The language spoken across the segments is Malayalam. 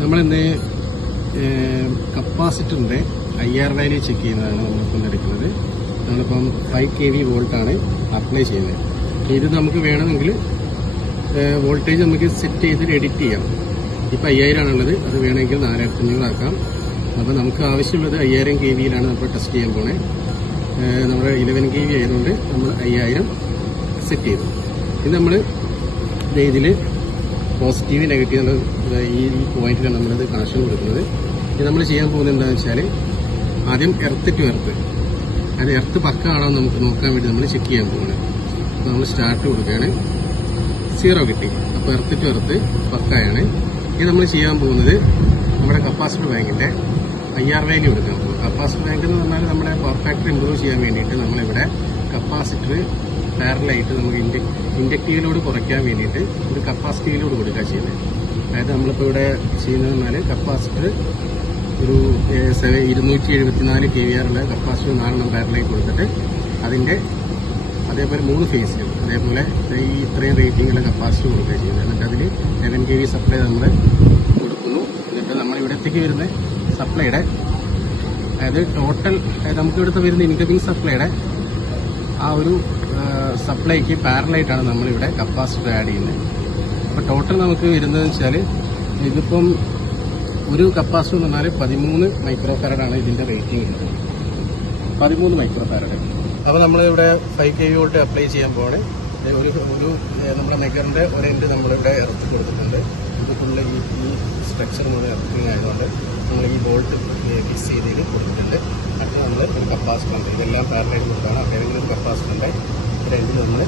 നമ്മളിന്ന് കപ്പാസിറ്ററിൻ്റെ IR വാല്യൂ ചെക്ക് ചെയ്യുന്നതാണ് നമ്മളിപ്പം എടുക്കുന്നത്. നമ്മളിപ്പം 5 kV വോൾട്ടാണ് അപ്ലൈ ചെയ്യുന്നത്. ഇത് നമുക്ക് വേണമെങ്കിൽ വോൾട്ടേജ് നമുക്ക് സെറ്റ് ചെയ്തിട്ട് എഡിറ്റ് ചെയ്യാം. ഇപ്പം 5000 ആണുള്ളത്, അത് വേണമെങ്കിൽ 4500 ആക്കാം. അപ്പോൾ നമുക്ക് ആവശ്യമുള്ളത് 5000 kVയിലാണ് നമ്മൾ ടെസ്റ്റ് ചെയ്യാൻ പോണേ. നമ്മുടെ 11 kV ആയതുകൊണ്ട് നമ്മൾ 5000 സെറ്റ് ചെയ്തു. ഇത് നമ്മൾ ഇതിൽ പോസിറ്റീവ് നെഗറ്റീവ് ഈ പോയിന്റിലാണ് നമ്മളിത് കണക്ഷൻ കൊടുക്കുന്നത്. ഇത് നമ്മൾ ചെയ്യാൻ പോകുന്നത് എന്താണെന്ന് വെച്ചാൽ ആദ്യം എർത്ത് ടു എർത്ത്, അത് എർത്ത് പക്ക ആണോ നമുക്ക് നോക്കാൻ വേണ്ടി നമ്മൾ ചെക്ക് ചെയ്യാൻ പോകുന്നത്. അപ്പോൾ നമ്മൾ സ്റ്റാർട്ട് കൊടുക്കുകയാണ്, 0 കിട്ടി. അപ്പോൾ എർത്ത് ടു എർത്ത് പക്കയാണ്. ഇത് നമ്മൾ ചെയ്യാൻ പോകുന്നത് നമ്മുടെ കപ്പാസിറ്റർ ബാങ്കിൻ്റെ IR വാല്യൂ എടുക്കാം. കപ്പാസിറ്റർ ബാങ്ക് എന്ന് പറഞ്ഞാൽ നമ്മുടെ പവർ ഫാക്ടർ ഇമ്പ്രൂവ് ചെയ്യാൻ വേണ്ടിയിട്ട് നമ്മളിവിടെ കപ്പാസിറ്റർ പാരലായിട്ട് നമുക്ക് ഇൻഡക്റ്റീവിലോട് കുറയ്ക്കാൻ വേണ്ടിയിട്ട് ഒരു കപ്പാസിറ്റീവിലോട് കൊടുക്കുക ചെയ്യുന്നത്. അതായത് നമ്മളിപ്പോൾ ഇവിടെ ചെയ്യുന്നത് പറഞ്ഞാൽ കപ്പാസിറ്റർ ഒരു 274 kVAR ഉള്ള കപ്പാസിറ്റർ 4 പാരലായിട്ട് കൊടുത്തിട്ട് അതിൻ്റെ അതേപോലെ 3 ഫേസിലും അതേപോലെ ഇത്രയും റേറ്റിംഗുള്ള കപ്പാസിറ്റർ കൊടുക്കുക ചെയ്യുന്നത്. എന്നിട്ട് അതിൽ 11 kV സപ്ലൈ നമ്മൾ കൊടുക്കുന്നു. എന്നിട്ട് നമ്മളിവിടത്തേക്ക് വരുന്ന സപ്ലൈയുടെ അതായത് ടോട്ടൽ നമുക്ക് ഇവിടുത്തെ വരുന്ന ഇൻകമിങ് സപ്ലൈയുടെ ആ ഒരു സപ്ലൈക്ക് പാരലായിട്ടാണ് നമ്മളിവിടെ കപ്പാസിറ്റർ ആഡ് ചെയ്യുന്നത്. അപ്പോൾ ടോട്ടൽ നമുക്ക് വരുന്നതെന്ന് വെച്ചാൽ ഇതിപ്പം ഒരു കപ്പാസിറ്റർ എന്ന് പറഞ്ഞാൽ 13 മൈക്രോ ഫാരഡാണ് ഇതിൻ്റെ റേറ്റിംഗ് ഉള്ളത്. 13 മൈക്രോ ഫാരഡ്. അപ്പോൾ നമ്മളിവിടെ 5 kV വോൾട്ട് അപ്ലൈ ചെയ്യാൻ പോവാണ്. ഒരു നമ്മുടെ മെഗറിൻ്റെ ഒരു എൻഡ് നമ്മളിവിടെ ഇറക്കി കൊടുത്തിട്ടുണ്ട്. ഇത് ഫുള്ള് ഈ സ്ട്രക്ചർ നമ്മൾ ഇറക്കിങ് ആയതുകൊണ്ട് നമ്മൾ ഈ ബോൾട്ട് ഫിക്സ് ചെയ്തതിൽ കൊടുത്തിട്ടുണ്ട്. അടുത്ത് നമ്മൾ ഒരു കപ്പാസിറ്റർ ഉണ്ട്, ഇതെല്ലാം പാരലായിട്ട് കൊടുത്താണ്. ഏതെങ്കിലും ഒരു കപ്പാസിറ്ററിൻ്റെ ഒരു എൻഡിൽ നമ്മൾ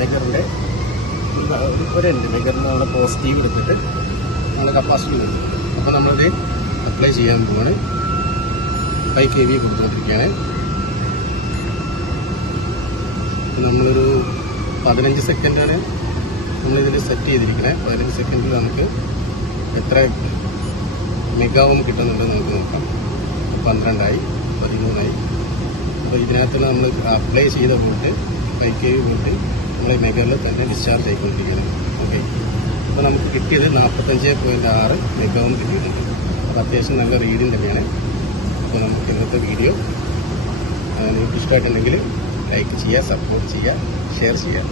മെഗറിൻ്റെ ഒരു എൻഡ് മെഗറിന് നമ്മുടെ പോസിറ്റീവ് എടുത്തിട്ട് നമ്മൾ കപ്പാസിറ്റർ കൊടുക്കും. അപ്പോൾ നമ്മളത് അപ്ലൈ ചെയ്യാൻ പോവാണ്. 5 kV കൊടുത്തുകൊണ്ടിരിക്കുകയാണ്. നമ്മളൊരു 15 സെക്കൻഡാണ് നമ്മളിതിൽ സെറ്റ് ചെയ്തിരിക്കുന്നത്. 15 സെക്കൻഡിൽ നമുക്ക് എത്ര മെഗാ ഓം കിട്ടുന്നുണ്ടെന്ന് നമുക്ക് നോക്കാം. 12 13 അപ്പോൾ ഇതിനകത്ത് നമ്മൾ അപ്ലൈ ചെയ്ത വോൾട്ട് 5 kV വോൾട്ട് നമ്മൾ മെഗറിൽ തന്നെ ഡിസ്ചാർജ് ആയിക്കൊണ്ടിരിക്കുകയാണ്. ഓക്കെ, അപ്പോൾ നമുക്ക് കിട്ടിയത് 45.6 മെഗാ ഓം കിട്ടിയിട്ടുണ്ട്. അപ്പോൾ അത്യാവശ്യം നല്ല റീഡിങ് തന്നെയാണ്. അപ്പോൾ നമുക്ക് ഇന്നത്തെ വീഡിയോ നിങ്ങൾക്ക് ഇഷ്ടമായിട്ടുണ്ടെങ്കിൽ ലൈക്ക് ചെയ്യുക, സപ്പോർട്ട് ചെയ്യുക, ഷെയർ ചെയ്യുക.